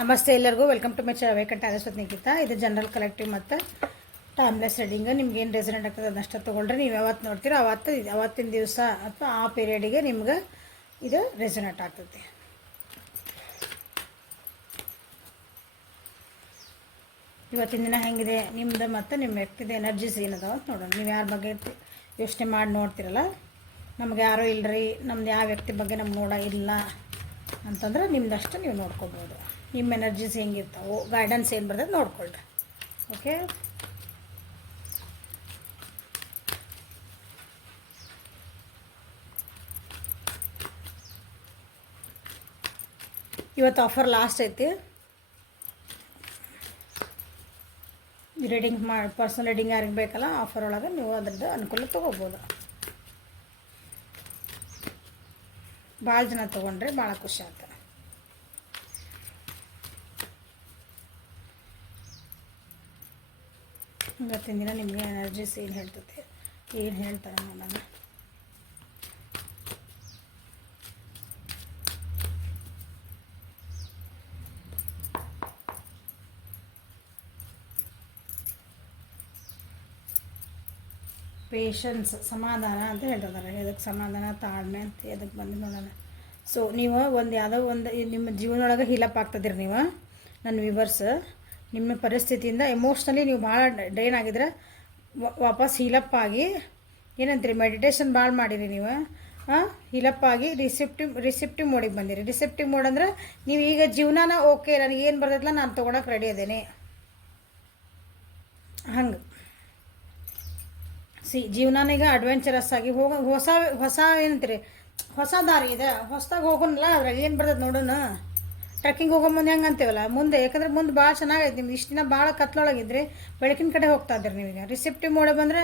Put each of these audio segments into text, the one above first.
ನಮಸ್ತೆ ಎಲ್ಲರಿಗೂ welcome to my ವೇಕಂಠ ಅರಸ್ವತ್ Nikhita. ಇದು ಜನರಲ್ ಕಲೆಕ್ಟಿವ್ ಮತ್ತು ಟೈಮ್ಲೆಸ್ ರೀಡಿಂಗ್. ನಿಮ್ಗೆ ಏನು ರೆಸನೆಂಟ್ ಆಗ್ತದೆ ಅದನ್ನಷ್ಟು ತೊಗೊಂಡ್ರೆ ನೀವು ಯಾವತ್ತು ನೋಡ್ತೀರೋ ಅವತ್ತಿನ ದಿವಸ ಅಥವಾ ಆ ಪೀರಿಯಡಿಗೆ ನಿಮ್ಗೆ ಇದು ರೆಸನೆಂಟ್ ಆಗ್ತದೆ. ಇವತ್ತಿನ ದಿನ ಹೆಂಗಿದೆ ನಿಮ್ಮದು ಮತ್ತು ನಿಮ್ಮ ವ್ಯಕ್ತಿದ ಎನರ್ಜೀಸ್ ಏನದಾವ ನೋಡೋಣ. ನೀವು ಯಾರ ಬಗ್ಗೆ ಯೋಚನೆ ಮಾಡಿ ನೋಡ್ತಿರಲ್ಲ, ನಮ್ಗೆ ಯಾರೂ ಇಲ್ಲರಿ, ನಮ್ದು ಯಾವ ವ್ಯಕ್ತಿ ಬಗ್ಗೆ ನಮ್ಗೆ ಇಲ್ಲ ಅಂತಂದ್ರೆ ನಿಮ್ದಷ್ಟು ನೀವು ನೋಡ್ಕೊಬೋದು. ನಿಮ್ಮ ಎನರ್ಜೀಸ್ ಹೆಂಗಿರ್ತಾವೆ, ಗೈಡೆನ್ಸ್ ಏನು ಬರ್ತದೆ ನೋಡ್ಕೊಳ್ರಿ. ಓಕೆ, ಇವತ್ತು ಆಫರ್ ಲಾಸ್ಟ್ ಐತಿ. ರೀಡಿಂಗ್ ಪರ್ಸನಲ್ ರೀಡಿಂಗ್ ಯಾರಿಗೆ ಬೇಕಲ್ಲ ಆಫರ್ ಒಳಗೆ ನೀವು ಅದ್ರದ್ದು ಅನುಕೂಲ ತೊಗೋಬೋದು. ಭಾಳ ಜನ ತೊಗೊಂಡ್ರೆ ಭಾಳ ಖುಷಿ ಆಗ್ತದೆ. ಇವತ್ತಿನ ದಿನ ನಿಮಗೆ ಎನರ್ಜೀಸ್ ಏನು ಹೇಳ್ತದೆ, ಏನು ಹೇಳ್ತಾರೆ ನೋಡೋಣ. ಪೇಷನ್ಸ್, ಸಮಾಧಾನ ಅಂತ ಹೇಳ್ತಿದ್ದಾರೆ. ಎದಕ್ಕೆ ಸಮಾಧಾನ, ತಾಳ್ಮೆ ಅಂತ ಎದಕ್ಕೆ ಬಂದು ನೋಡೋಣ. ಸೊ ನೀವು ಯಾವುದೋ ಒಂದು ನಿಮ್ಮ ಜೀವನದೊಳಗೆ ಹೀಲಪ್ ಆಗ್ತದಿರಿ. ನೀವು ನನ್ನ ವಿವರ್ಸ್ ನಿಮ್ಮ ಪರಿಸ್ಥಿತಿಯಿಂದ ಎಮೋಷ್ನಲಿ ನೀವು ಭಾಳ ಡ್ರೈನ್ ಆಗಿದ್ರೆ ವಾಪಸ್ ಹೀಲಪ್ ಆಗಿ ಏನಂತೀರಿ, ಮೆಡಿಟೇಷನ್ ಭಾಳ ಮಾಡಿರಿ ನೀವು. ಹೀಲಪ್ ಆಗಿ ರಿಸೆಪ್ಟಿವ್ ಮೋಡಿಗೆ ಬಂದಿರಿ. ರಿಸೆಪ್ಟಿವ್ ಮೋಡ್ ಅಂದ್ರೆ ನೀವು ಈಗ ಜೀವನಾನ ಓಕೆ ನನಗೇನು ಬರ್ತೈತಲ್ಲ ನಾನು ತೊಗೊಳಕ್ಕೆ ರೆಡಿ ಅದೇನೆ ಹಂಗೆ. ಜೀವನಾನ ಈಗ ಅಡ್ವೆಂಚರಸ್ ಆಗಿ ಹೊಸ ಏನಂತೀರಿ, ಹೊಸ ದಾರಿ ಇದೆ, ಹೊಸದಾಗಿ ಹೋಗೋಣಲ್ಲ, ಅದ್ರಾಗ ಏನು ಬರ್ತದೆ ನೋಡೋಣ. ಟ್ರೆಕ್ಕಿಂಗ್ ಹೋಗೋ ಮುಂದೆ ಹೆಂಗೆ ಅಂತೀವಲ್ಲ ಮುಂದೆ, ಯಾಕಂದ್ರೆ ಮುಂದೆ ಭಾಳ ಚೆನ್ನಾಗೈತೆ. ನಿಮ್ಗೆ ಇಷ್ಟು ದಿನ ಭಾಳ ಕತ್ಲೊಳಗಿದ್ರಿ, ಬೆಳಕಿನ ಕಡೆ ಹೋಗ್ತಾ ಇದ್ದೀರಿ ನೀವೀಗ. ರಿಸೆಪ್ಟಿವ್ ಮೋಡ್ ಬಂದರೆ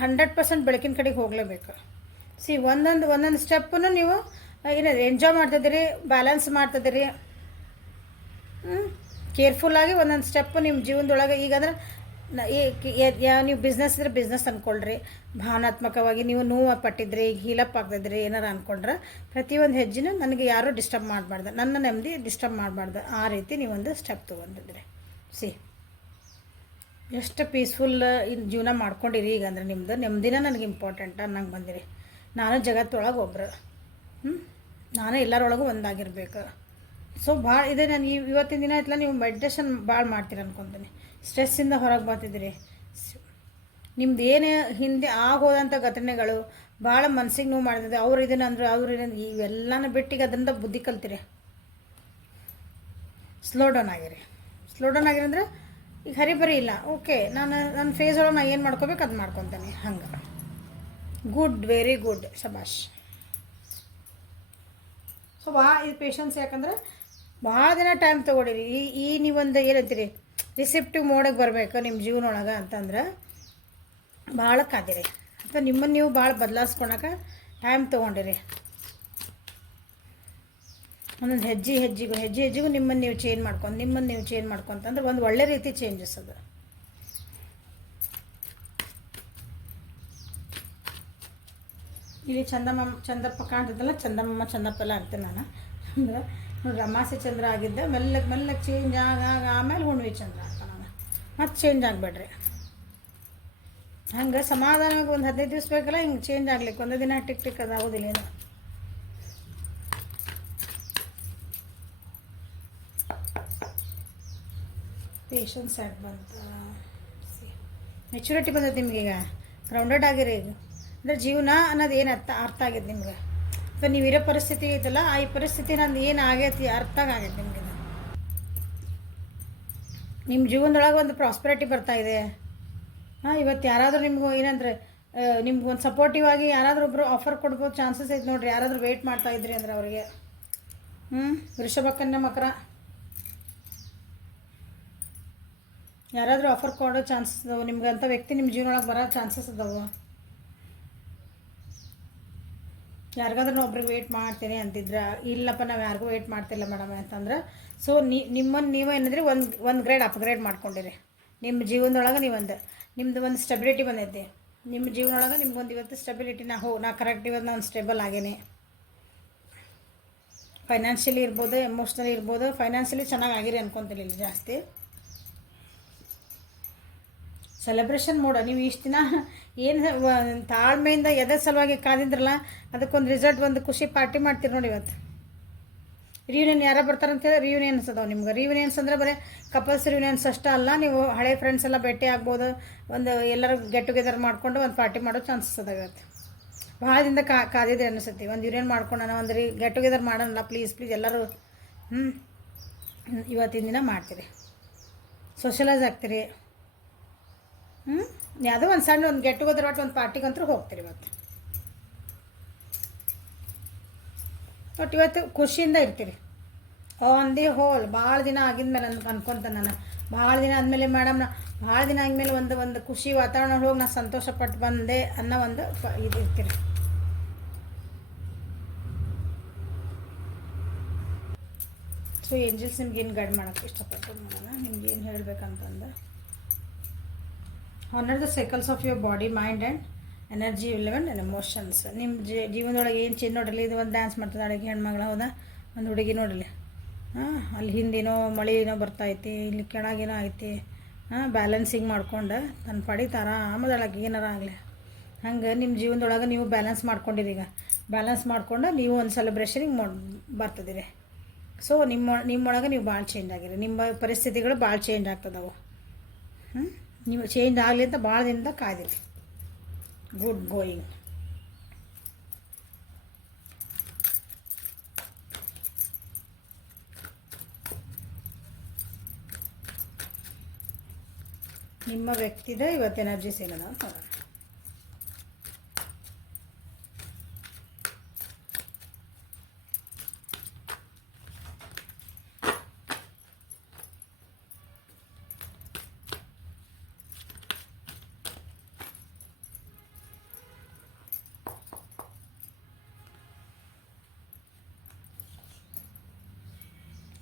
100% ಬೆಳಕಿನ ಕಡೆಗೆ ಹೋಗಲೇಬೇಕು. ಒಂದೊಂದು ಸ್ಟೆಪ್ಪನ್ನು ನೀವು ಏನಾದ್ರು ಎಂಜಾಯ್ ಮಾಡ್ತಿದ್ದೀರಿ, ಬ್ಯಾಲೆನ್ಸ್ ಮಾಡ್ತಿದ್ದೀರಿ. ಕೇರ್ಫುಲ್ಲಾಗಿ ಒಂದೊಂದು ಸ್ಟೆಪ್ಪು ನಿಮ್ಮ ಜೀವನದೊಳಗೆ. ಈಗಂದ್ರೆ ನೀವು ಬಿಸ್ನೆಸ್ ಇದ್ರೆ ಬಿಸ್ನೆಸ್ ಅಂದ್ಕೊಳ್ರಿ. ಭಾವನಾತ್ಮಕವಾಗಿ ನೀವು ನೋವು ಪಟ್ಟಿದ್ರಿ, ಈಗ ಹೀಲಪ್ ಆಗ್ತಿದ್ರಿ, ಏನಾರು ಅಂದ್ಕೊಂಡ್ರೆ ಪ್ರತಿಯೊಂದು ಹೆಜ್ಜೆನೂ ನನಗೆ ಯಾರೂ ಡಿಸ್ಟರ್ಬ್ ಮಾಡಬಾರ್ದು, ನನ್ನ ನೆಮ್ಮದಿ ಡಿಸ್ಟರ್ಬ್ ಮಾಡಬಾರ್ದು, ಆ ರೀತಿ ನೀವೊಂದು ಸ್ಟೆಪ್ ತೊಗೊಂಡಿದ್ರಿ. ಎಷ್ಟು ಪೀಸ್ಫುಲ್ ಜೀವನ ಮಾಡ್ಕೊಂಡಿರಿ ಈಗ. ಅಂದರೆ ನಿಮ್ಮದು ನೆಮ್ಮದಿನ ನನಗೆ ಇಂಪಾರ್ಟೆಂಟ್ ಅನ್ನಂಗೆ ಬಂದಿರಿ. ನಾನು ಜಗತ್ತೊಳಗೆ ಒಬ್ಬರು, ನಾನು ಎಲ್ಲರೊಳಗೂ ಒಂದಾಗಿರ್ಬೇಕು. ಸೊ ಭಾಳ ಇದೆ. ನಾನು ಇವತ್ತಿನ ದಿನ ಆಯ್ತಲ್ಲ, ನೀವು ಮೆಡಿಟೇಷನ್ ಭಾಳ ಮಾಡ್ತೀರಿ ಅನ್ಕೊತೀನಿ. ಸ್ಟ್ರೆಸ್ಸಿಂದ ಹೊರಗೆ ಬರ್ತಿದ್ದೀರಿ. ನಿಮ್ದು ಏನು ಹಿಂದೆ ಆಗೋದಂಥ ಘಟನೆಗಳು ಭಾಳ ಮನಸ್ಸಿಗೆ ನೋವು ಮಾಡ್ತಿದೆ. ಅವ್ರು ಇದನ್ನಂದ್ರೆ ಇವೆಲ್ಲನೂ ಬಿಟ್ಟಿಗೆ ಅದರಿಂದ ಬುದ್ಧಿ ಕಲ್ತೀರಿ. ಸ್ಲೋ ಡೌನ್ ಆಗಿರಿ ಅಂದ್ರೆ ಈಗ ಹರಿಬರಿ ಇಲ್ಲ. ಓಕೆ, ನನ್ನ ಫೇಸ್ ಒಳಗೆ ನಾನು ಏನು ಮಾಡ್ಕೋಬೇಕು ಅದು ಮಾಡ್ಕೊತೇನೆ. ಹಂಗೆ ಗುಡ್, ವೆರಿ ಗುಡ್, ಶಬಾಷ್. ಸೊ ಇದು ಪೇಷನ್ಸ್. ಯಾಕಂದ್ರೆ ಭಾಳ ದಿನ ಟೈಮ್ ತೊಗೊಂಡಿರಿ. ಈ ನೀವೊಂದು ಏನಂತೀರಿ, ರಿಸೆಪ್ಟಿವ್ ಮೋಡಿಗೆ ಬರಬೇಕು ನಿಮ್ಮ ಜೀವನೊಳಗೆ ಅಂತಂದ್ರೆ ಭಾಳ ಕಾದಿರಿ, ಅಥವಾ ನಿಮ್ಮನ್ನು ನೀವು ಭಾಳ ಬದಲಾಯಿಸ್ಕೊಳಕ್ಕೆ ಟೈಮ್ ತೊಗೊಂಡಿರಿ. ಒಂದೊಂದು ಹೆಜ್ಜೆಗೂ ನಿಮ್ಮನ್ನು ನೀವು ಚೇಂಜ್ ಮಾಡ್ಕೊಂತಂದ್ರೆ ಒಂದು ಒಳ್ಳೆ ರೀತಿ ಚೇಂಜಸ್ ಅದು. ಇಲ್ಲಿ ಚಂದಪ್ಪ ಕಾಣ್ತದಲ್ಲ, ಚಂದಪ್ಪ ಎಲ್ಲ ಅಂತೀನಿ ನಾನು. ಅಂದ್ರೆ ನೋಡ್ರಿ, ಅಮಾಸೆ ಚಂದ್ರ ಆಗಿದ್ದೆ ಮೆಲ್ಲಗೆ ಚೇಂಜ್ ಆಮೇಲೆ ಹುಣ್ಣಿಮೆ ಚಂದ್ರ ಆಗ್ತಾನೆ. ಮತ್ತೆ ಚೇಂಜ್ ಆಗಬೇಡ್ರಿ. ಹಂಗೆ ಸಮಾಧಾನವಾಗಿ ಒಂದು 15 ದಿವಸ ಬೇಕಲ್ಲ ಹಿಂಗೆ ಚೇಂಜ್ ಆಗ್ಲಿಕ್ಕೆ. ಒಂದು ದಿನ ಟಿಕ್ ಅದಾಗೋದಿಲ್ಲ ಏನು. ಪೇಷನ್ಸ್ ಆಗಿ ಬಂತ, ಮೆಚುರಿಟಿ ಬಂದೈತೆ ನಿಮಗೀಗ. ಗ್ರೌಂಡೆಡ್ ಆಗಿರಿ ಈಗ. ಅಂದರೆ ಜೀವನ ಅನ್ನೋದು ಏನು ಅರ್ಥ ಆಗೈತೆ ನಿಮ್ಗೆ. ಅಥವಾ ನೀವಿರೋ ಪರಿಸ್ಥಿತಿ ಐತಲ್ಲ, ಈ ಪರಿಸ್ಥಿತಿ ನಂದು ಏನು ಆಗೈತಿ ಅರ್ಥ ಆಗೈತೆ ನಿಮಗೆ. ನಿಮ್ಮ ಜೀವನದೊಳಗೆ ಒಂದು ಪ್ರಾಸ್ಪರಿಟಿ ಬರ್ತಾಯಿದೆ. ಇವತ್ತು ಯಾರಾದರೂ ನಿಮ್ಗೆ ಏನಂದ್ರೆ ನಿಮ್ಗೆ ಒಂದು ಸಪೋರ್ಟಿವ್ ಆಗಿ ಯಾರಾದರೂ ಒಬ್ಬರು ಆಫರ್ ಕೊಡ್ಬೋದು ಚಾನ್ಸಸ್ ಐತೆ ನೋಡಿರಿ. ಯಾರಾದರೂ ವೆಯ್ಟ್ ಮಾಡ್ತಾಯಿದ್ರಿ ಅಂದ್ರೆ ಅವರಿಗೆ. ವೃಷಭ, ಕನ್ಯಾ, ಮಕರ ಯಾರಾದರೂ ಆಫರ್ ಕೊಡೋ ಚಾನ್ಸಸ್ ಅದಾವೆ ನಿಮ್ಗೆ. ಅಂಥ ವ್ಯಕ್ತಿ ನಿಮ್ಮ ಜೀವನೊಳಗೆ ಬರೋ ಚಾನ್ಸಸ್ ಅದಾವೆ. ಯಾರಿಗಾದ್ರೂ ಒಬ್ರಿಗೆ ವೆಯ್ಟ್ ಮಾಡ್ತೀನಿ ಅಂತಿದ್ರೆ, ಇಲ್ಲಪ್ಪ ನಾವು ಯಾರಿಗೂ ವೆಯ್ಟ್ ಮಾಡ್ತಿಲ್ಲ ಮೇಡಮ್ ಅಂತಂದ್ರೆ, ಸೊ ನಿಮ್ಮನ್ನು ನೀವು ಏನಂದ್ರೆ ಒಂದು ಗ್ರೇಡ್ ಅಪ್ಗ್ರೇಡ್ ಮಾಡ್ಕೊಂಡಿರಿ ನಿಮ್ಮ ಜೀವನದೊಳಗೆ. ನಿಮ್ಮದು ಒಂದು ಸ್ಟೆಬಿಲಿಟಿ ಬಂದೈತಿ ನಿಮ್ಮ ಜೀವನೊಳಗೆ. ನಿಮ್ಗೊಂದು ಇವತ್ತು ಸ್ಟೆಬಿಲಿಟಿ ನಾ ಕರೆಕ್ಟ್ ಇವತ್ತು ನಾನು ಸ್ಟೇಬಲ್ ಆಗೇನೆ. ಫೈನಾನ್ಷಿಯಲಿ ಇರ್ಬೋದು, ಎಮೋಷ್ನಲಿ ಇರ್ಬೋದು. ಫೈನಾನ್ಷಿಯಲಿ ಚೆನ್ನಾಗಿರಿ ಅನ್ಕೊತೀನಿ ಇಲ್ಲಿ ಜಾಸ್ತಿ. ಸೆಲೆಬ್ರೇಷನ್ ಮೋಡ. ನೀವು ಇಷ್ಟು ದಿನ ಏನು ತಾಳ್ಮೆಯಿಂದ ಎದೆ ಸಲುವಾಗಿ ಕಾದಿದ್ರಲ್ಲ, ಅದಕ್ಕೊಂದು ರಿಸಲ್ಟ್, ಒಂದು ಖುಷಿ ಪಾರ್ಟಿ ಮಾಡ್ತೀರಿ ನೋಡಿ ಇವತ್ತು. ರಿಯೂನಿಯನ್ ಯಾರು ಬರ್ತಾರಂತೇಳಿ ರಿಯೂನಿಯನ್ಸ್ ಅದಾವೆ ನಿಮ್ಗೆ. ರಿಯೂನಿಯನ್ಸ್ ಅಂದರೆ ಬರೀ ಕಪಲ್ಸ್ ರಿಯೂನಿಯನ್ಸ್ ಅಷ್ಟೇ ಅಲ್ಲ, ನೀವು ಹಳೆ ಫ್ರೆಂಡ್ಸ್ ಎಲ್ಲ ಭೇಟಿ ಆಗ್ಬೋದು. ಒಂದು ಎಲ್ಲರೂ ಗೆಟ್ ಟುಗೆದರ್ ಮಾಡಿಕೊಂಡು ಒಂದು ಪಾರ್ಟಿ ಮಾಡೋ ಚಾನ್ಸಸ್ ಅದಾವೆ ಇವತ್ತು. ಭಾಳ ದಿನದ ಕಾದಿದೆ ಅನಿಸುತ್ತೆ. ಒಂದು ಯೂನಿಯನ್ ಮಾಡ್ಕೊಳ್ಳೋಣ, ಒಂದು ಗೆಟ್ ಟುಗೆದರ್ ಮಾಡೋಣ ಪ್ಲೀಸ್ ಎಲ್ಲರೂ. ಇವತ್ತಿನ ದಿನ ಮಾಡ್ತೀರಿ, ಸೋಷಲೈಸ್ ಆಗ್ತೀರಿ. ಯಾವುದೋ ಒಂದು ಸಣ್ಣ ಒಂದು ಗೆಟ್ ಟುಗೆದರ್ ಒಟ್ಟು ಒಂದು ಪಾರ್ಟಿಗಂತೂ ಹೋಗ್ತೀರಿ ಇವತ್ತು. ಒಟ್ಟು ಇವತ್ತು ಖುಷಿಯಿಂದ ಇರ್ತೀರಿ ಆನ್ ದಿ ಹೋಲ್. ಭಾಳ ದಿನ ಆಗಿದ್ಮೇಲೆ ಅನ್ಕೊತಾನೆ ನಾನು. ಭಾಳ ದಿನ ಆದಮೇಲೆ ಮೇಡಮ್, ಭಾಳ ದಿನ ಆದಮೇಲೆ ಒಂದು ಖುಷಿ ವಾತಾವರಣ ಹೋಗಿ ನಾನು ಸಂತೋಷಪಟ್ಟು ಬಂದೆ ಅನ್ನೋ ಒಂದು ಇದು ಇರ್ತೀರಿ. ಸೊ ಏಂಜಲ್ಸ್ ನಿಮ್ಗೆ ಏನು ಗೈಡ್ ಮಾಡೋಕ್ಕೆ ಇಷ್ಟಪಟ್ಟು ನೋಡೋಣ, ನಿಮ್ಗೆ ಏನು ಹೇಳಬೇಕಂತಂದು. Honour the cycles of your body, mind and energy, level and emotions. ನಿಮ್ಮ ಜೀವನದೊಳಗೆ ಏನು ಚೇಂಜ್ ನೋಡಲಿ. ಇದು ಒಂದು ಡ್ಯಾನ್ಸ್ ಮಾಡ್ತದೆ ಅಡುಗೆ ಹೆಣ್ಮಗಳು, ಹೌದಾ? ಒಂದು ಹುಡುಗಿ ನೋಡಲಿ, ಅಲ್ಲಿ ಹಿಂದೇನೋ ಮಳೆನೋ ಬರ್ತೈತಿ, ಇಲ್ಲಿ ಕೆಳಗೇನೋ ಐತಿ. ಬ್ಯಾಲೆನ್ಸಿಂಗ್ ಮಾಡ್ಕೊಂಡು ತನ್ನ ಪಡಿತಾರ ಆಮದೊಳಗೆ ಏನಾರ ಆಗಲಿ. ಹಂಗೆ ನಿಮ್ಮ ಜೀವನದೊಳಗೆ ನೀವು ಬ್ಯಾಲೆನ್ಸ್ ಮಾಡ್ಕೊಂಡಿರಿ. ಈಗ ಬ್ಯಾಲೆನ್ಸ್ ಮಾಡ್ಕೊಂಡು ನೀವು ಒಂದು ಸೆಲೆಬ್ರೇಷನಿಗೆ ಬರ್ತದಿರಿ. ಸೊ ನಿಮ್ಮೊಳಗೆ ನೀವು ಭಾಳ ಚೇಂಜ್ ಆಗಿರಿ. ನಿಮ್ಮ ಪರಿಸ್ಥಿತಿಗಳು ಭಾಳ ಚೇಂಜ್ ಆಗ್ತದವು. ನೀವು ಚೇಂಜ್ ಆಗಲಿ ಅಂತ ಭಾಳ ದಿನದಿಂದ ಕಾದಿರಿ. Good going. ನಿಮ್ಮ ವ್ಯಕ್ತಿದ ಇವತ್ತು ಎನರ್ಜೀಸ್ ಏನದ ಅಂತ ನೋಡೋಣ.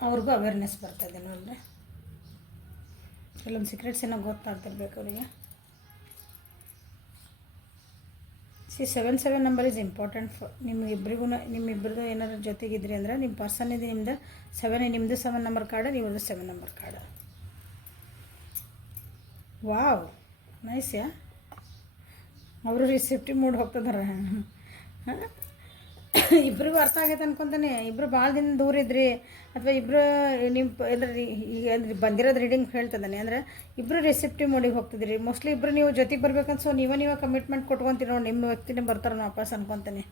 ಅವ್ರಿಗೂ ಅವೇರ್ನೆಸ್ ಬರ್ತಾಯಿದೆ ನೋಡಿದ್ರೆ. ಕೆಲವೊಂದು ಸೀಕ್ರೆಟ್ಸ್ ಏನೋ ಗೊತ್ತಾಗ್ತಿರ್ಬೇಕು ಅವರಿಗೆ. 77 ನಂಬರ್ ಈಸ್ ಇಂಪಾರ್ಟೆಂಟ್ ಫಾರ್ ನಿಮಗಿಬ್ಬರಿಗೂ. ನಿಮ್ಮಿಬ್ಬರದು ಏನಾದ್ರು ಜೊತೆಗಿದ್ರಿ ಅಂದರೆ ನಿಮ್ಮ ಪರ್ಸನ್ ಇದೆ ನಿಮ್ಮದು 7, ನಿಮ್ಮದು 7 ನಂಬರ್ ಕಾರ್ಡ್, ನಿಮ್ಮದು 7 ನಂಬರ್ ಕಾರ್ಡ್. Wow, nice. ಅವರು ರಿಸೆಪ್ಟಿವ್ ಮೂಡ್ ಹೋಗ್ತಿದ್ದಾರೆ. ಇಬ್ರಿಗೂ ಅರ್ಥ ಆಗೈತೆ ಅನ್ಕೊತಾನೆ. ಇಬ್ಬರು ಭಾಳ ದಿನ ದೂರ ಇದ್ರಿ, ಅಥವಾ ಇಬ್ಬರು ನಿಮ್ಮ ಈಗ ಬಂದಿರೋದು ರೀಡಿಂಗ್ ಹೇಳ್ತಿದ್ದಾನೆ ಅಂದರೆ ಇಬ್ಬರು ರಿಸೆಪ್ಟಿವ್ ಮೋಡಿಗೆ ಹೋಗ್ತಿದ್ರಿ. ಮೋಸ್ಟ್ಲಿ ಇಬ್ಬರು ನೀವು ಜೊತೆಗೆ ಬರ್ಬೇಕಂತ. ಸೊ ನೀವೇ ಕಮಿಟ್ಮೆಂಟ್ ಕೊಟ್ಕೊತೀರಿ ನೋಡಿ, ನಿಮ್ಮ ವ್ಯಕ್ತಿನೇ ಬರ್ತಾರೆ ವಾಪಸ್ ಅನ್ಕೊತಾನೆ.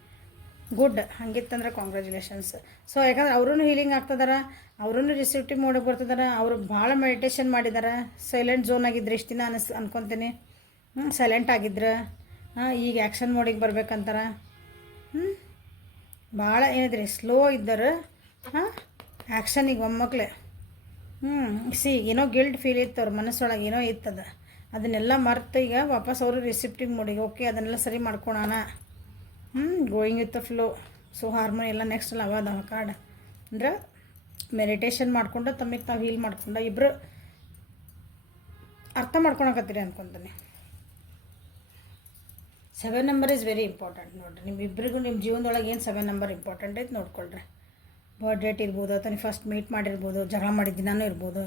ಗುಡ್, ಹಂಗಿತ್ತಂದ್ರೆ ಕಾಂಗ್ರ್ಯಾಚುಲೇಷನ್ಸ್. ಸೊ ಯಾಕಂದ್ರೆ ಅವ್ರೂ ಹೀಲಿಂಗ್ ಆಗ್ತದಾರ, ಅವ್ರೂ ರಿಸೆಪ್ಟಿವ್ ಮೋಡಿಗೆ ಬರ್ತಿದಾರೆ. ಅವರು ಭಾಳ ಮೆಡಿಟೇಷನ್ ಮಾಡಿದ್ದಾರೆ. ಸೈಲೆಂಟ್ ಝೋನ್ ಆಗಿದ್ರೆ ಇಷ್ಟು ದಿನ ಅನ್ಕೊತೀನಿ. ಸೈಲೆಂಟ್ ಆಗಿದ್ರೆ ಈಗ ಆ್ಯಕ್ಷನ್ ಮೋಡಿಗೆ ಬರ್ಬೇಕಂತಾರೆ. ಭಾಳ ಏನಿದ್ರಿ ಸ್ಲೋ ಇದ್ದಾರೆ. ಆ್ಯಕ್ಷನಿಗೆ ಒಮ್ಮಕ್ಳೆ. ಏನೋ ಗಿಲ್ಟ್ ಫೀಲ್ ಇತ್ತು ಅವ್ರ ಮನಸ್ಸೊಳಗೆ, ಏನೋ ಇತ್ತದ. ಅದನ್ನೆಲ್ಲ ಮರ್ತು ಈಗ ವಾಪಸ್ ಅವರು ರಿಸೆಪ್ಟಿವ್ ಮೋಡಿಗೆ. ಓಕೆ, ಅದನ್ನೆಲ್ಲ ಸರಿ ಮಾಡ್ಕೊಳೋಣ. Going with the flow. So hormone ಎಲ್ಲ ನೆಕ್ಸ್ಟ್ ಎಲ್ಲ ಅವಾದವ ಕಾರ್ಡ್ ಅಂದ್ರೆ ಮೆಡಿಟೇಷನ್ ಮಾಡಿಕೊಂಡು ತಮಗೆ ತಾವು ಹೀಲ್ ಮಾಡ್ಕೊಂಡು ಇಬ್ಬರು ಅರ್ಥ ಮಾಡ್ಕೊಳಕತ್ತೀರಿ ಅನ್ಕೊತಾನೆ. 7 ನಂಬರ್ ಈಸ್ ವೆರಿ ಇಂಪಾರ್ಟೆಂಟ್ ನೋಡಿರಿ. ನಿಮ್ಮಿಬ್ಬರಿಗೂ ನಿಮ್ಮ ಜೀವನದೊಳಗೆ ಏನು 7 ನಂಬರ್ ಇಂಪಾರ್ಟೆಂಟ್ ಐತೆ ನೋಡ್ಕೊಳ್ರಿ. ಬರ್ತ್ ಡೇಟ್ ಇರ್ಬೋದು, ಅಥವಾ ನೀವು ಫಸ್ಟ್ ಮೀಟ್ ಮಾಡಿರ್ಬೋದು, ಜಗಳ ಮಾಡಿದ ದಿನಾನೂ ಇರ್ಬೋದು.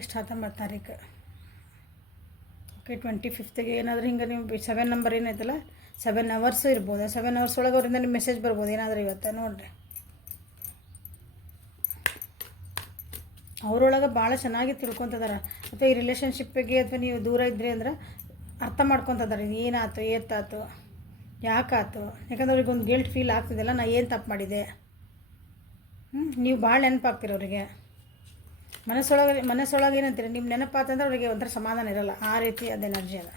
ಎಷ್ಟು 19 ತಾರೀಕು. ಓಕೆ, 25ಗೆ ಏನಾದರೂ ಹಿಂಗೆ ನೀವು 7 ನಂಬರ್ ಏನೈತಲ್ಲ 7 ಅವರ್ಸು ಇರ್ಬೋದು. 7 ಅವರ್ಸ್ ಒಳಗೆ ಅವರಿಂದ ನಿಮ್ಮ ಮೆಸೇಜ್ ಬರ್ಬೋದು ಏನಾದರೂ ಇವತ್ತು ನೋಡಿರಿ. ಅವರೊಳಗೆ ಭಾಳ ಚೆನ್ನಾಗಿ ತಿಳ್ಕೊತಿದಾರೆ. ಅಥವಾ ಈ ರಿಲೇಷನ್ಶಿಪ್ಪಿಗೆ ಅಥವಾ ನೀವು ದೂರ ಇದ್ರಿ ಅಂದ್ರೆ ಅರ್ಥ ಮಾಡ್ಕೊತಿದ್ದಾರೆ. ಏನಾಯ್ತು, ಏತ್ತಾಯ್ತು, ಯಾಕಾಯ್ತು. ಯಾಕಂದ್ರೆ ಅವ್ರಿಗೆ ಒಂದು ಗಿಲ್ಟ್ ಫೀಲ್ ಆಗ್ತಿದೆಲ್ಲ, ನಾ ಏನು ತಪ್ಪು ಮಾಡಿದೆ. ನೀವು ಭಾಳ ನೆನಪಾಗ್ತೀರ ಅವರಿಗೆ. ಮನಸ್ಸೊಳಗೆ ಏನಂತೀರಿ, ನಿಮ್ಮ ನೆನಪಾತಂದ್ರೆ ಅವರಿಗೆ ಒಂಥರ ಸಮಾಧಾನ ಇರೋಲ್ಲ. ಆ ರೀತಿ ಅದು ಎನರ್ಜಿ ಅದ.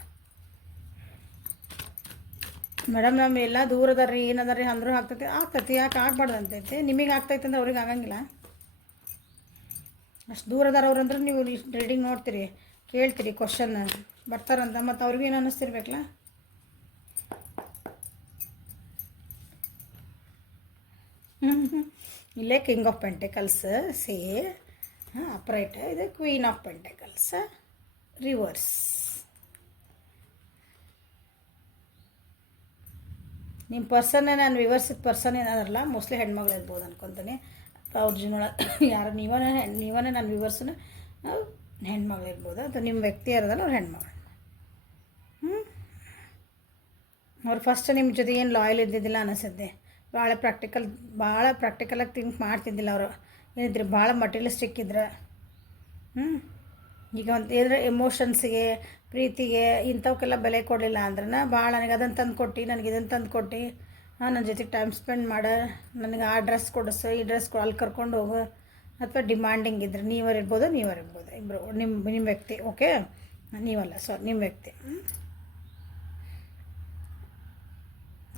ಮೇಡಮ್ ನಮ್ಮ ಎಲ್ಲ ದೂರ ಅದಾರ್ರಿ, ಏನದಾರ್ರಿ ಅಂದರೂ ಆಗ್ತೈತಿ. ಯಾಕೆ ಆಗ್ಬಾರ್ದು ಅಂತೈತಿ. ನಿಮಗೆ ಆಗ್ತೈತೆ ಅಂದ್ರೆ ಅವ್ರಿಗೆ ಆಗಂಗಿಲ್ಲ. ಅಷ್ಟು ದೂರ ಅದಾರ ಅವ್ರು ಅಂದ್ರೆ ನೀವು ರೀಡಿಂಗ್ ನೋಡ್ತೀರಿ, ಕೇಳ್ತೀರಿ, ಕ್ವಶನ್ ಬರ್ತಾರಂತ. ಮತ್ತು ಅವ್ರಿಗೂ ಏನು ಅನ್ನಿಸ್ತಿರ್ಬೇಕಲ್ಲ. ಇಲ್ಲೇ ಕಿಂಗ್ ಆಫ್ ಪೆಂಟೆಕಲ್ಸ್ ಅಪ್ರೈಟ್, ಇದು ಕ್ವೀನ್ ಆಫ್ ಪೆಂಟೆಕಲ್ಸ್ ರಿವರ್ಸ್. ನಿಮ್ಮ ಪರ್ಸನ್ನೇ ನಾನು ವಿವರಿಸಿದ ಪರ್ಸನ್ ಏನಾದ್ರಲ್ಲ ಮೋಸ್ಟ್ಲಿ ಹೆಣ್ಮಗಳು ಇರ್ಬೋದು ಅನ್ಕೊತೀನಿ. ಅವ್ರ ಜೀವನ ಯಾರು ನೀವೇ ನಾನು ವಿವರ್ಸನ ಹೆಣ್ಮಗಳು ಇರ್ಬೋದು, ಅಥವಾ ನಿಮ್ಮ ವ್ಯಕ್ತಿ ಇರೋದಲ್ಲ ಅವ್ರು ಹೆಣ್ಮಗಳು. ಅವ್ರು ಫಸ್ಟ್ ನಿಮ್ಮ ಜೊತೆ ಏನು ಲಾಯಲ್ ಇದ್ದಿದ್ದಿಲ್ಲ ಅನಿಸುತ್ತೆ. ಭಾಳ ಪ್ರಾಕ್ಟಿಕಲಾಗಿ ಥಿಂಕ್ ಮಾಡ್ತಿದ್ದಿಲ್ಲ ಅವರು. ಏನಿದ್ರೆ ಭಾಳ ಮಟೀರಿಯಲಿಸ್ಟಿಕ್ ಇದ್ರೆ. ಈಗ ಒಂದು ಏನಾರ ಎಮೋಷನ್ಸಿಗೆ, ಪ್ರೀತಿಗೆ ಇಂಥವಕ್ಕೆಲ್ಲ ಬೆಲೆ ಕೊಡಲಿಲ್ಲ ಅಂದ್ರೆ ಭಾಳ ನನಗೆ ಅದನ್ನು ತಂದು ಕೊಟ್ಟು, ನನಗೆ ಇದನ್ನು ತಂದು ಕೊಟ್ಟು, ನನ್ನ ಜೊತೆಗೆ ಟೈಮ್ ಸ್ಪೆಂಡ್ ಮಾಡು, ನನಗೆ ಆ ಡ್ರೆಸ್ ಕೊಡಿಸು, ಈ ಡ್ರೆಸ್ ಅಲ್ಲಿ ಕರ್ಕೊಂಡು ಹೋಗು, ಅಥವಾ ಡಿಮಾಂಡಿಂಗ್ ಇದ್ರೆ ನೀವರಿರ್ಬೋದು ಇಬ್ಬರು ನಿಮ್ಮ ವ್ಯಕ್ತಿ. ಓಕೆ, ನೀವಲ್ಲ ನಿಮ್ಮ ವ್ಯಕ್ತಿ.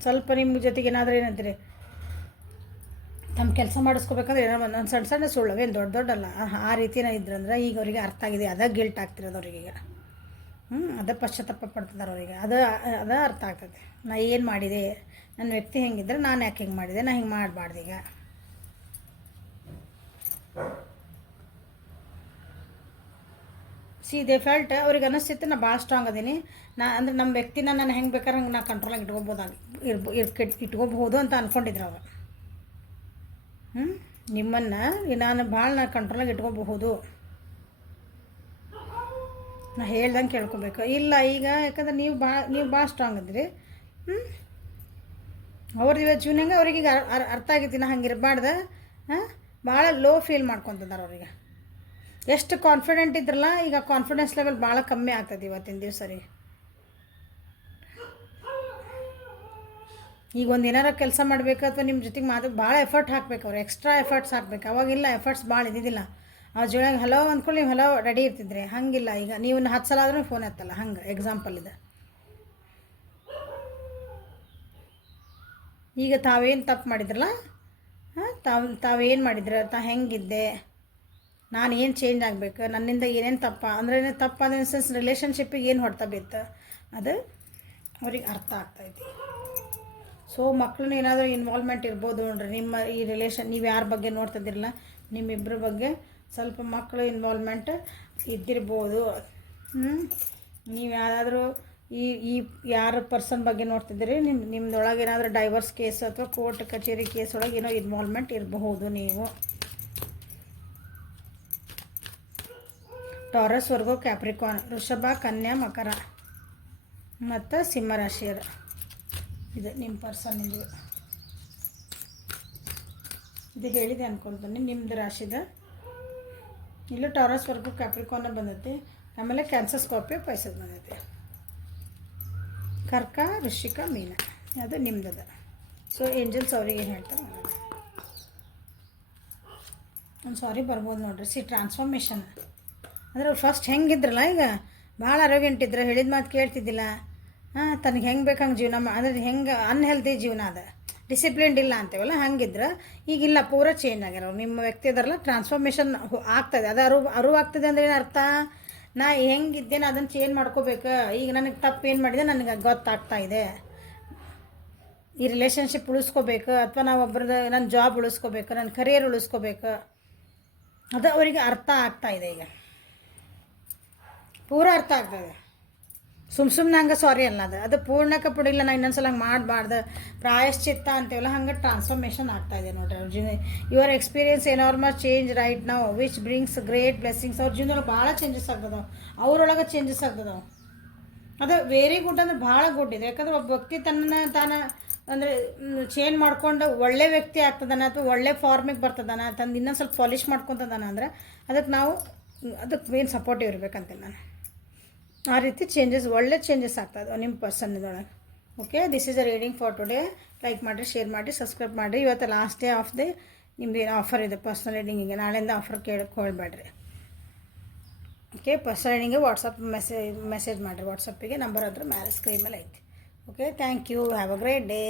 ಸ್ವಲ್ಪ ನಿಮ್ಮ ಜೊತೆಗೆ ಏನಾದರೂ ಏನಂತೀರಿ ತಮ್ಮ ಕೆಲಸ ಮಾಡಿಸ್ಕೋಬೇಕಂದ್ರೆ ಏನೋ ಒಂದು ಸಣ್ಣ ಸಣ್ಣ ಸುಳ್ಳವೇನು ದೊಡ್ಡಲ್ಲ ಆ ರೀತಿನ ಇದ್ರಂದ್ರೆ ಈಗ ಅವರಿಗೆ ಅರ್ಥ ಆಗಿದೆ. ಅದೇ ಗಿಲ್ಟ್ ಆಗ್ತಿರೋದು ಅವ್ರಿಗೆ. ಈಗ ಅದೇ ಪಶ್ಚಾತ್ತಾಪ ಪಡ್ತಿದ್ದಾರೆ ಅವರಿಗೆ. ಅದೇ ಅರ್ಥ ಆಗ್ತದೆ. ನಾ ಏನು ಮಾಡಿದೆ, ನನ್ನ ವ್ಯಕ್ತಿ ಹೆಂಗಿದ್ರೆ ನಾನು ಯಾಕೆ ಹಿಂಗೆ ಮಾಡಿದೆ, ನಾ ಹಿಂಗೆ ಮಾಡಬಾರ್ದು. ಈಗ ದೇ ಫೆಲ್ಟ್ ಅವ್ರಿಗೆ ಅನ್ನಿಸ್ತಿತ್ತು ನಾ ಭಾಳ ಸ್ಟ್ರಾಂಗ್ ಅದೀನಿ, ಅಂದರೆ ನಮ್ಮ ವ್ಯಕ್ತಿನ ನಾನು ಹೆಂಗೆ ಬೇಕಾದ್ರೆ ಹಂಗೆ ನಾ ಕಂಟ್ರೋಲಾಗಿ ಇಟ್ಕೋಬಹುದು ಅಂತ ಅಂದ್ಕೊಂಡಿದ್ರು ಅವರು. ನಿಮ್ಮನ್ನು ನಾನು ಭಾಳ ಕಂಟ್ರೋಲಾಗಿ ಇಟ್ಕೋಬಹುದು, ನಾ ಹೇಳ್ದಂಗೆ ಕೇಳ್ಕೊಬೇಕು. ಇಲ್ಲ ಈಗ ಯಾಕಂದ್ರೆ ನೀವು ಭಾಳ ಸ್ಟ್ರಾಂಗ್ ಅದಿರಿ. ಅವ್ರದ್ದು ಜೀವನಂಗೆ ಅವ್ರಿಗೆ ಅರ್ಥ ಆಗೈತಿ, ನಾ ಹಂಗೆ ಇರಬಾರ್ದು. ಭಾಳ ಲೋ ಫೀಲ್ ಮಾಡ್ಕೊತಿದ್ದಾರೆ ಅವ್ರಿಗೆ. ಎಷ್ಟು ಕಾನ್ಫಿಡೆಂಟ್ ಇದ್ರಲ್ಲ, ಈಗ ಕಾನ್ಫಿಡೆನ್ಸ್ ಲೆವೆಲ್ ಭಾಳ ಕಮ್ಮಿ ಆಗ್ತದೆ ಇವತ್ತಿನ ದಿವಸ ರೀ. ಈಗ ಒಂದು ಏನಾರ ಕೆಲಸ ಮಾಡಬೇಕು ಅಥವಾ ನಿಮ್ಮ ಜೊತೆಗೆ ಭಾಳ ಎಫರ್ಟ್ ಹಾಕ್ಬೇಕು, ಅವ್ರು ಎಕ್ಸ್ಟ್ರಾ ಎಫರ್ಟ್ಸ್ ಹಾಕ್ಬೇಕು. ಅವಾಗಿಲ್ಲ ಎಫರ್ಟ್ಸ್ ಭಾಳ ಇದ್ದಿದ್ದಿಲ್ಲ. ಅವ್ರ ಜೊಳಗೆ ಹಲೋ ಅಂದ್ಕೊಳ್ಳಿ, ನೀವು ಹಲೋ ರೆಡಿ ಇರ್ತಿದ್ರಿ. ಹಂಗಿಲ್ಲ ಈಗ ನೀವು 10 ಸಲ ಆದ್ರೂ ಫೋನ್ ಎತ್ತಲ್ಲ. ಹಂಗೆ ಎಕ್ಸಾಂಪಲ್ ಇದೆ. ಈಗ ತಾವೇನು ತಪ್ಪು ಮಾಡಿದ್ರಲ್ಲ, ತಾವೇನು ಮಾಡಿದ್ರೆ, ಹೆಂಗಿದ್ದೆ, ನಾನು ಏನು ಚೇಂಜ್ ಆಗಬೇಕು, ನನ್ನಿಂದ ಏನೇನು ಅಂದರೆ ತಪ್ಪಾದ ಸೆನ್ಸ್ ರಿಲೇಷನ್ಶಿಪ್ಪಿಗೆ ಏನು ಹೊಡ್ತಾ ಬಿತ್ತು ಅದು ಅವ್ರಿಗೆ ಅರ್ಥ ಆಗ್ತೈತಿ. ಸೊ ಮಕ್ಕಳನ್ನ ಏನಾದರೂ ಇನ್ವಾಲ್ವ್ಮೆಂಟ್ ಇರ್ಬೋದು ನೋಡ್ರಿ ನಿಮ್ಮ ಈ ರಿಲೇಷನ್. ನೀವು ಯಾರ ಬಗ್ಗೆ ನೋಡ್ತಿದ್ದಿರಲ್ಲ, ನಿಮ್ಮಿಬ್ಬರ ಬಗ್ಗೆ ಸ್ವಲ್ಪ ಮಕ್ಕಳು ಇನ್ವಾಲ್ವ್ಮೆಂಟ್ ಇದ್ದಿರ್ಬೋದು. ನೀವು ಯಾರಾದರೂ ಈ ಯಾರ ಪರ್ಸನ್ ಬಗ್ಗೆ ನೋಡ್ತಿದ್ದೀರಿ, ನಿಮ್ಮದೊಳಗೆ ಏನಾದರೂ ಡೈವರ್ಸ್ ಕೇಸ್ ಅಥವಾ ಕೋರ್ಟ್ ಕಚೇರಿ ಕೇಸ್ ಒಳಗೆ ಏನೋ ಇನ್ವಾಲ್ವ್ಮೆಂಟ್ ಇರಬಹುದು. ನೀವು ಟಾರಸ್, ವರ್ಗೋ, ಕ್ಯಾಪ್ರಿಕಾನ್, ವೃಷಭ, ಕನ್ಯಾ, ಮಕರ ಮತ್ತು ಸಿಂಹ ರಾಶಿಯರು. ಇದು ನಿಮ್ಮ ಪರ್ಸನ್. ಇದು ಹೇಳಿದೆ ಅಂದ್ಕೊಳ್ತೀನಿ ನಿಮ್ಮದು ರಾಶಿದ. ಇಲ್ಲೂ ಟಾರಸ್, ವರ್ಗೋ, ಕ್ಯಾಪ್ರಿಕಾನ್ ಬಂದೈತಿ. ಆಮೇಲೆ ಕ್ಯಾನ್ಸರ್, ಸ್ಕಾರ್ಪಿಯೋ, ಪೈಸದ ಬಂದೈತಿ. ಕರ್ಕ, ವೃಶ್ಚಿಕ, ಮೀನ ಅದು ನಿಮ್ದದ. ಸೊ ಏಂಜಲ್ಸ್ ಅವ್ರಿಗೆ ಏನು ಹೇಳ್ತಾರೆ ಒಂದು ಸಾರಿ ಬರ್ಬೋದು ನೋಡ್ರಿ. ಟ್ರಾನ್ಸ್ಫಾರ್ಮೇಷನ್ ಅಂದರೆ ಅವ್ರು ಫಸ್ಟ್ ಹೆಂಗಿದ್ರಲ್ಲ, ಈಗ ಭಾಳ ಆರೋಗ್ಯಂಟಿದ್ರೆ, ಹೇಳಿದ ಮಾತು ಕೇಳ್ತಿದ್ದಿಲ್ಲ, ತನಗೆ ಹೆಂಗೆ ಬೇಕು ಹಂಗೆ ಜೀವನ ಅಂದರೆ ಹೆಂಗೆ ಅನ್ಹೆಲ್ದಿ ಜೀವನ ಅದ, ಡಿಸಿಪ್ಲಿನ್ಡ್ ಇಲ್ಲ ಅಂತೇವಲ್ಲ, ಹಂಗಿದ್ರೆ ಈಗಿಲ್ಲ, ಪೂರ ಚೇಂಜ್ ಆಗ್ಯಾರ. ನಿಮ್ಮ ವ್ಯಕ್ತಿ ಅದರಲ್ಲ ಟ್ರಾನ್ಸ್ಫಾರ್ಮೇಷನ್ ಆಗ್ತದೆ. ಅದು ಅರಿವು ಆಗ್ತದೆ ಅಂದರೆ ಏನು ಅರ್ಥ, ನಾ ಹೆಂಗಿದ್ದೇನೆ ಅದನ್ನು ಚೇಂಜ್ ಮಾಡ್ಕೋಬೇಕು. ಈಗ ನನಗೆ ತಪ್ಪು ಏನು ಮಾಡಿದೆ ನನಗೆ ಗೊತ್ತಾಗ್ತಾ ಇದೆ. ಈ ರಿಲೇಷನ್ಶಿಪ್ ಉಳಿಸ್ಕೋಬೇಕು, ಅಥವಾ ನಾವು ಒಬ್ರದ್ದು ನನ್ನ ಜಾಬ್ ಉಳಿಸ್ಕೋಬೇಕು, ನನ್ನ ಕರಿಯರ್ ಉಳಿಸ್ಕೋಬೇಕು, ಅದು ಅವರಿಗೆ ಅರ್ಥ ಆಗ್ತಾಯಿದೆ. ಈಗ ಪೂರ ಅರ್ಥ ಆಗ್ತದೆ. ಸುಮ್ಮನೆ ಹಂಗೆ ಸಾರಿ ಅಲ್ಲ, ಅದು ಪೂರ್ಣಕ್ಕೆ ಪುಡಿಲ್ಲ, ನಾ ಇನ್ನೊಂದ್ಸಲ ಹಂಗೆ ಮಾಡಬಾರ್ದು, ಪ್ರಾಯಶ್ಚಿತ್ತ ಅಂತೀವಲ್ಲ, ಹಂಗೆ ಟ್ರಾನ್ಸ್ಫಾರ್ಮೇಷನ್ ಆಗ್ತಾಯಿದೆ ನೋಡ್ರಿ ಅವ್ರ ಜೀವನ. Your experience enormous change right ನಾವು ವಿಚ್ ಬ್ರಿಂಗ್ಸ್ ಗ್ರೇಟ್ ಬ್ಲೆಸ್ಸಿಂಗ್ಸ್. ಅವ್ರ ಜೀವನದೊಳಗೆ ಭಾಳ ಚೇಂಜಸ್ ಆಗ್ತದವು, ಅವರೊಳಗೆ ಚೇಂಜಸ್ ಆಗ್ತದವು. ಅದು ವೆರಿ ಗುಡ್ ಅಂದ್ರೆ ಭಾಳ ಗುಡ್ ಇದೆ. ಯಾಕಂದ್ರೆ ಒಬ್ಬ ವ್ಯಕ್ತಿ ತಾನು ಅಂದರೆ ಚೇಂಜ್ ಮಾಡ್ಕೊಂಡು ಒಳ್ಳೆ ವ್ಯಕ್ತಿ ಆಗ್ತದಾನ, ಅಥವಾ ಒಳ್ಳೆ ಫಾರ್ಮಿಗೆ ಬರ್ತದಾನ, ತಂದು ಇನ್ನೊಂದು ಸ್ವಲ್ಪ ಪಾಲಿಷ್ ಮಾಡ್ಕೊತದಾನ ಅಂದರೆ ಅದಕ್ಕೆ ಮೇನ್ ಸಪೋರ್ಟಿವ್ ಇರಬೇಕಂತೀನಿ ನಾನು. ಆ ರೀತಿ ಒಳ್ಳೆ ಚೇಂಜಸ್ ಆಗ್ತದೆ ನಿಮ್ಮ ಪರ್ಸನ್ ಇದೊಳಗೆ. Okay, this is a reading for today. Like ಮಾಡಿರಿ, ಶೇರ್ ಮಾಡಿರಿ, ಸಬ್ಸ್ಕ್ರೈಬ್ ಮಾಡಿರಿ. ಇವತ್ತು ಲಾಸ್ಟ್ ಡೇ ಆಫ್ ನಿಮ್ದು ಏನು ಆಫರ್ ಇದೆ ಪರ್ಸನಲ್ ರೀಡಿಂಗಿಗೆ, ನಾಳೆಯಿಂದ ಆಫರ್ ಕೇಳ್ಬೇಡ್ರಿ. ಓಕೆ, ಪರ್ಸನಲ್ ರೀಡಿಂಗಿಗೆ ಮೆಸೇಜ್ ಮಾಡಿರಿ. ವಾಟ್ಸಪ್ಪಿಗೆ ನಂಬರ್ ಹತ್ರ ಮೇಲೆ ಸ್ಕ್ರೀನ್ ಮೇಲೆ ಐತಿ. Okay, thank you. Have a great day.